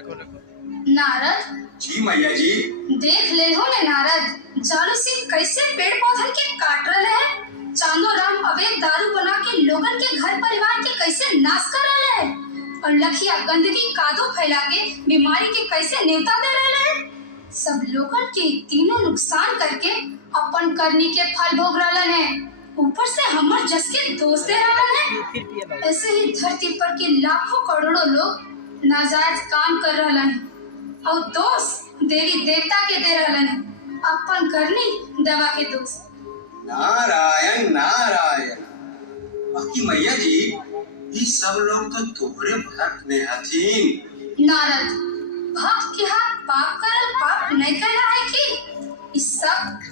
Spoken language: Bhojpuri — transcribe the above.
नारद जी मैया जी। देख ले हो ने नारद, जालू सिंह कैसे पेड़ पौधन के काट रहे हैं। चांदो राम अवैध दारू बना के लोगन के घर परिवार के कैसे नाश कर रहे हैं और लखिया गंदगी कादो फैला के बीमारी के कैसे नेवता दे रहे हैं। सब लोगन के तीनों नुकसान करके अपन करनी के फल भोग रहे हैं, ऊपर से हमर जस के दोस्त दे रहे हैं। ऐसे ही धरती पर के लाखों करोड़ों लोग नाजायज काम कर रहे हैं और दोष देवी देवता के दे रहे हैं, अपन करनी दवा के दोष। नारायण नारायण। बाकी मैया जी ये सब लोग तो तोहरे भक्त में हथीन। नारद भक्त के हाथ पाप करल पाप नहीं कहला है कि इस सब